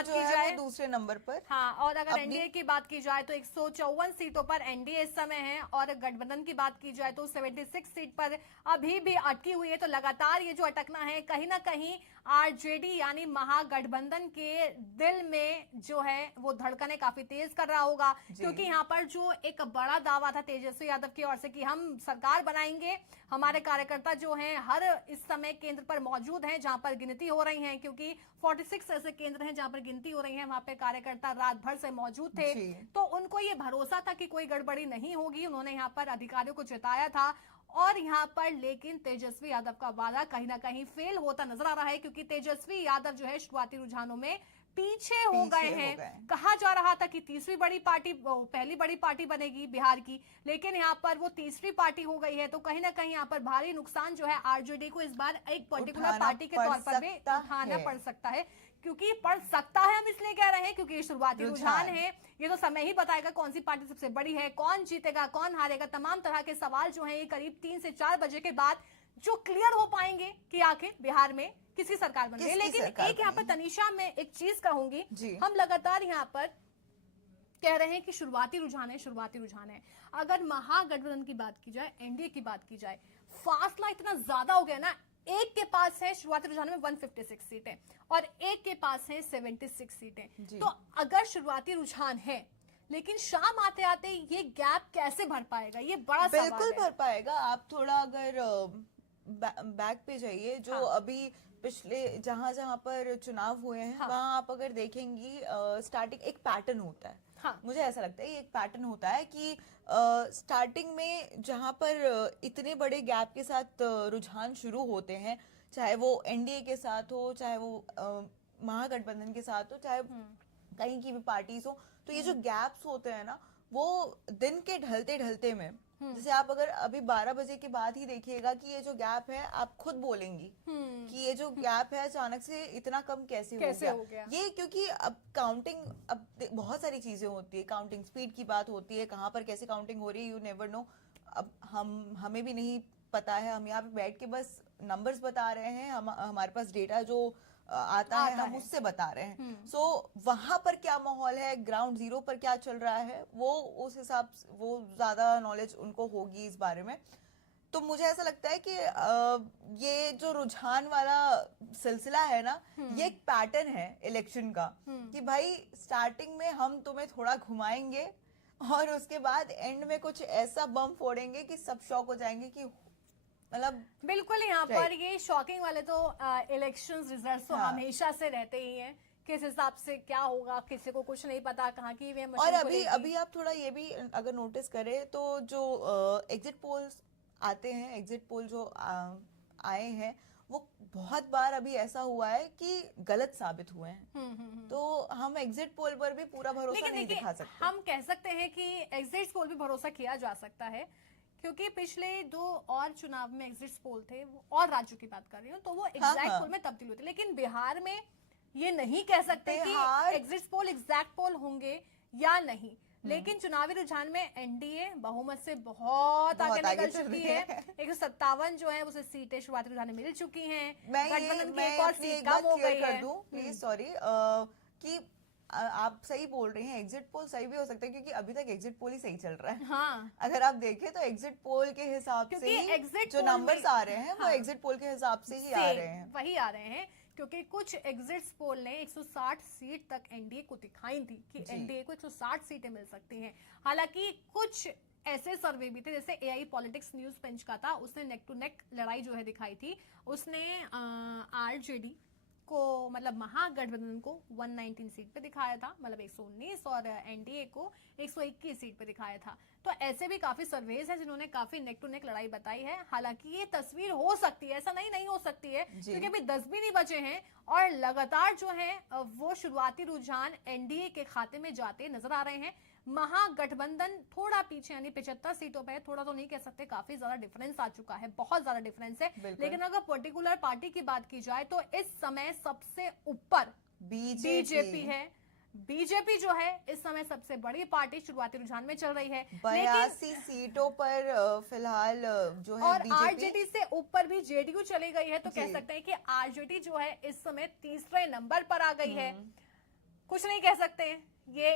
बात जो की है जाए वो दूसरे नंबर पर। हाँ, और अगर एनडीए की बात की जाए तो 154 सीटों पर एनडीए इस समय है, और गठबंधन की बात की जाए तो 76 सीट पर अभी भी अटकी हुई है। तो लगातार ये जो अटकना है कहीं ना कहीं आरजेडी यानी महागठबंधन के दिल में जो है वो धड़कने काफी तेज कर रहा होगा, क्योंकि यहाँ पर जो एक बड़ा दावा था तेजस्वी यादव की ओर से कि हम सरकार बनाएंगे, हमारे कार्यकर्ता जो हैं हर इस समय केंद्र पर मौजूद हैं जहां पर गिनती हो रही है, क्योंकि 46 ऐसे केंद्र हैं जहां पर गिनती हो रही है, वहां पे कार्यकर्ता रात भर से मौजूद थे। तो उनको ये भरोसा था कि कोई गड़बड़ी नहीं होगी, उन्होंने यहाँ पर अधिकारियों को जिताया था। और यहाँ पर लेकिन तेजस्वी यादव का वादा कहीं ना कहीं फेल होता नजर आ रहा है, क्योंकि तेजस्वी यादव जो है शुरुआती रुझानों में पीछे हो गए हैं। कहा जा रहा था कि तीसरी बड़ी पार्टी, पहली बड़ी पार्टी बनेगी बिहार की, लेकिन यहाँ पर वो तीसरी पार्टी हो गई है। तो कहीं ना कहीं यहाँ पर भारी नुकसान जो है आरजेडी को इस बार एक पर्टिकुलर पार्टी के तौर पर भी उठाना पड़ सकता है। क्योंकि पड़ सकता है हम इसलिए कह रहे हैं क्योंकि ये शुरुआती रुझान है, ये तो समय ही बताएगा कौन सी पार्टी सबसे बड़ी है, कौन जीतेगा कौन हारेगा। तमाम तरह के सवाल जो है ये करीब 3 से 4 बजे के बाद जो क्लियर हो पाएंगे कि आखिर बिहार में किसकी सरकार बन रही है। लेकिन एक यहाँ पर तनीषा में एक चीज कहूंगी, हम लगातार यहाँ पर कह रहे हैं कि शुरुआती रुझान है, शुरुआती रुझान है। अगर महागठबंधन की बात की जाए, एनडीए की बात की जाए, फासला इतना ज्यादा हो गया ना, एक के पास है शुरुआती रुझान में 156 सीटें और एक के पास है 76 सीटें। तो अगर शुरुआती रुझान है, लेकिन शाम आते आते ये गैप कैसे भर पाएगा, ये बड़ा सवाल है। बिल्कुल भर पाएगा। आप थोड़ा अगर बैक पे जाइए, जो अभी पिछले जहां जहां पर चुनाव हुए हैं वहां आप अगर देखेंगी स्टार्टिंग एक पैटर्न होता है। मुझे ऐसा लगता है ये एक पैटर्न होता है कि स्टार्टिंग में जहां पर इतने बड़े गैप के साथ रुझान शुरू होते हैं, चाहे वो एनडीए के साथ हो, चाहे वो महागठबंधन के साथ हो, चाहे कहीं की भी पार्टीज हो, तो ये जो गैप्स होते हैं ना, वो दिन के ढलते ढलते में, जैसे आप अगर अभी 12 बजे के बाद ही देखिएगा कि ये जो गैप है, आप खुद बोलेंगी कि ये जो गैप है अचानक से इतना कम कैसे हो गया। ये क्योंकि अब काउंटिंग, अब बहुत सारी चीजें होती है, काउंटिंग स्पीड की बात होती है, कहाँ पर कैसे काउंटिंग हो रही है, यू नेवर नो। अब हमें भी नहीं पता है, हम यहाँ पे बैठ के बस नंबर्स बता रहे हैं, हमारे पास डेटा जो आता है हम उससे बता रहे हैं। सो वहां पर क्या माहौल है, ग्राउंड जीरो पर क्या चल रहा है, वो उस हिसाब से वो ज्यादा नॉलेज उनको होगी इस बारे में। तो मुझे ऐसा लगता है कि ये जो रुझान वाला सिलसिला है ना, ये एक पैटर्न है इलेक्शन का, कि भाई स्टार्टिंग में हम तुम्हें थोड़ा घुमाएंगे और उसके बाद एंड में कुछ ऐसा बम फोड़ेंगे कि सब शॉक हो जाएंगे कि मतलब बिल्कुल। यहाँ पर ये शॉकिंग वाले तो इलेक्शंस रिजल्ट्स तो हमेशा से रहते ही हैं, किस हिसाब से क्या होगा किसी को कुछ नहीं पता, कहाँ की वे और अभी आप थोड़ा ये भी अगर नोटिस करें तो जो एग्जिट पोल्स आते हैं, एग्जिट पोल जो आए हैं, वो बहुत बार अभी ऐसा हुआ है कि गलत साबित हुए हैं। तो हम एग्जिट पोल पर भी पूरा भरोसा नहीं दिखा सकते। हम कह सकते हैं कि एग्जिट पोल भी भरोसा किया जा सकता है, क्योंकि पिछले 2 और चुनाव में एग्जिट पोल थे, और राज्यों की बात कर रही हूँ, तो वो एग्जैक्ट पोल में तब्दील हुए थे। लेकिन बिहार में ये नहीं कह सकते कि एग्जिट पोल एग्जैक्ट पोल होंगे या नहीं। लेकिन चुनावी रुझान में एनडीए बहुमत से बहुत आगे निकल चुकी है। 157 जो है उसे सीटें शुरुआती रुझान में मिल चुकी हैं। गठबंधन की एक और सीट कम हो गई है। प्लीज सॉरी कि आप सही बोल रही हैं, एग्जिट पोल सही भी हो सकता है, क्योंकि अभी तक एग्जिट पोल ही सही चल रहा है। अगर आप देखें तो एग्जिट पोल के हिसाब से ही जो नंबर्स आ रहे हैं वो एग्जिट पोल के हिसाब से ही आ रहे हैं, वही आ रहे हैं। क्योंकि कुछ एग्जिट पोल ने 160 सीट तक एनडीए को दिखाई थी कि एनडीए को 160 सीटें मिल सकती हैं। हालांकि कुछ ऐसे सर्वे भी थे, जैसे एआई पॉलिटिक्स न्यूज पेंच का था, उसने नेक टू नेक लड़ाई जो है दिखाई थी। उसने आरजेडी को, मतलब महागठबंधन को 119 सीट पे दिखाया था, मतलब 119, और एनडीए को 121 सीट पे दिखाया था। तो ऐसे भी काफी सर्वेज हैं जिन्होंने काफी नेक टू नेक लड़ाई बताई है। हालांकि ये तस्वीर हो सकती है, ऐसा नहीं हो सकती है, क्योंकि अभी 10 भी नहीं बचे हैं और लगातार जो है वो शुरुआती रुझान एनडीए के खाते में जाते नजर आ रहे हैं। महागठबंधन थोड़ा पीछे, यानी 75 सीटों पे, थोड़ा तो नहीं कह सकते, काफी ज्यादा डिफरेंस आ चुका है, बहुत ज्यादा डिफरेंस है। लेकिन अगर पर्टिकुलर पार्टी की बात की जाए तो इस समय सबसे ऊपर बीजेपी है। बीजेपी जो है इस समय सबसे बड़ी पार्टी शुरुआती रुझान में चल रही है, 82 सीटों पर फिलहाल जो है, और आरजेडी से ऊपर भी जेडीयू चली गई है। तो कह सकते हैं कि आरजेडी जो है इस समय तीसरे नंबर पर आ गई है। कुछ नहीं कह सकते, ये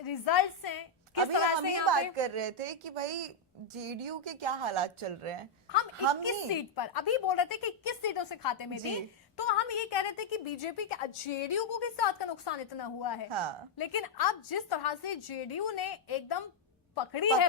रिजल्ट्स हैं। किस अभी तरह हम से ही यहाँ बात पे कर रहे थे कि भाई जेडीयू के क्या हालात चल रहे हैं। हम 21 सीट पर अभी बोल रहे थे कि 21 सीटों से खाते में थी, जी। तो हम ये कह रहे थे कि बीजेपी के जेडीयू को किस बात का नुकसान इतना हुआ है। हाँ। लेकिन अब जिस तरह से जेडीयू ने एकदम पकड़ी है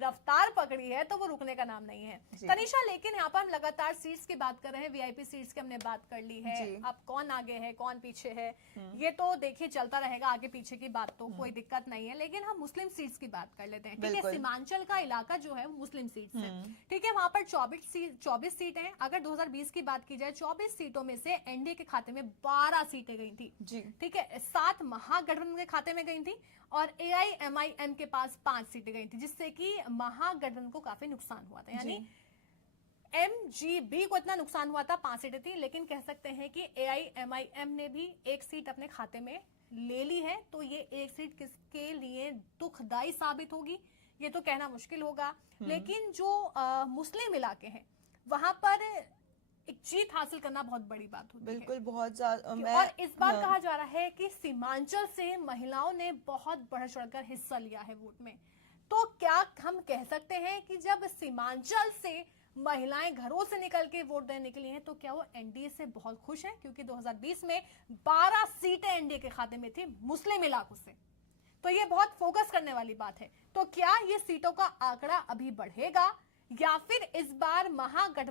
रफ्तार पकड़ी है, तो वो रुकने का नाम नहीं है। तनिषा, लेकिन यहाँ पर हम लगातार सीट्स की बात कर रहे हैं, वीआईपी सीट्स की हमने बात कर ली है। अब कौन आगे है कौन पीछे है ये तो देखिए चलता रहेगा, आगे पीछे की बात तो कोई दिक्कत नहीं है। लेकिन हम मुस्लिम सीट्स की बात कर लेते हैं। ठीक है, सीमांचल का इलाका जो है वो मुस्लिम सीट्स है। ठीक है, वहां पर 24 सीट है। अगर 2020 की बात की जाए, 24 सीटों में से एनडीए के खाते में 12 सीटें गई थी। ठीक है, 7 महागठबंधन के खाते में गई थी और AIMIM के पास 5 सीटें गई थी, जिससे कि महागठबंधन को काफी नुकसान हुआ था। यानी MGB को इतना नुकसान हुआ था, 5 सीटें थी, लेकिन कह सकते हैं कि AIMIM ने भी 1 सीट अपने खाते में ले ली है। तो ये 1 सीट किसके लिए दुखदाई साबित होगी ये तो कहना मुश्किल होगा। लेकिन जो मुस्लिम इलाके हैं वहां पर एक जीत हासिल करना बहुत बड़ी बात होती है। बिल्कुल, बहुत ज्यादा। और इस बार कहा जा रहा है कि सीमांचल से महिलाओं ने बहुत बढ़ चढ़कर हिस्सा लिया है वोट में। तो क्या हम कह सकते हैं कि जब सीमांचल से महिलाएं घरों से निकल के वोट देने निकली हैं, तो क्या वो एनडीए से बहुत खुश हैं? क्योंकि 2020 में 12 सीटें एनडीए के खाते में थी मुस्लिम इलाकों से, तो ये बहुत फोकस करने वाली बात है। तो क्या ये सीटों का आंकड़ा अभी बढ़ेगा या फिर इस बार महागठबंधन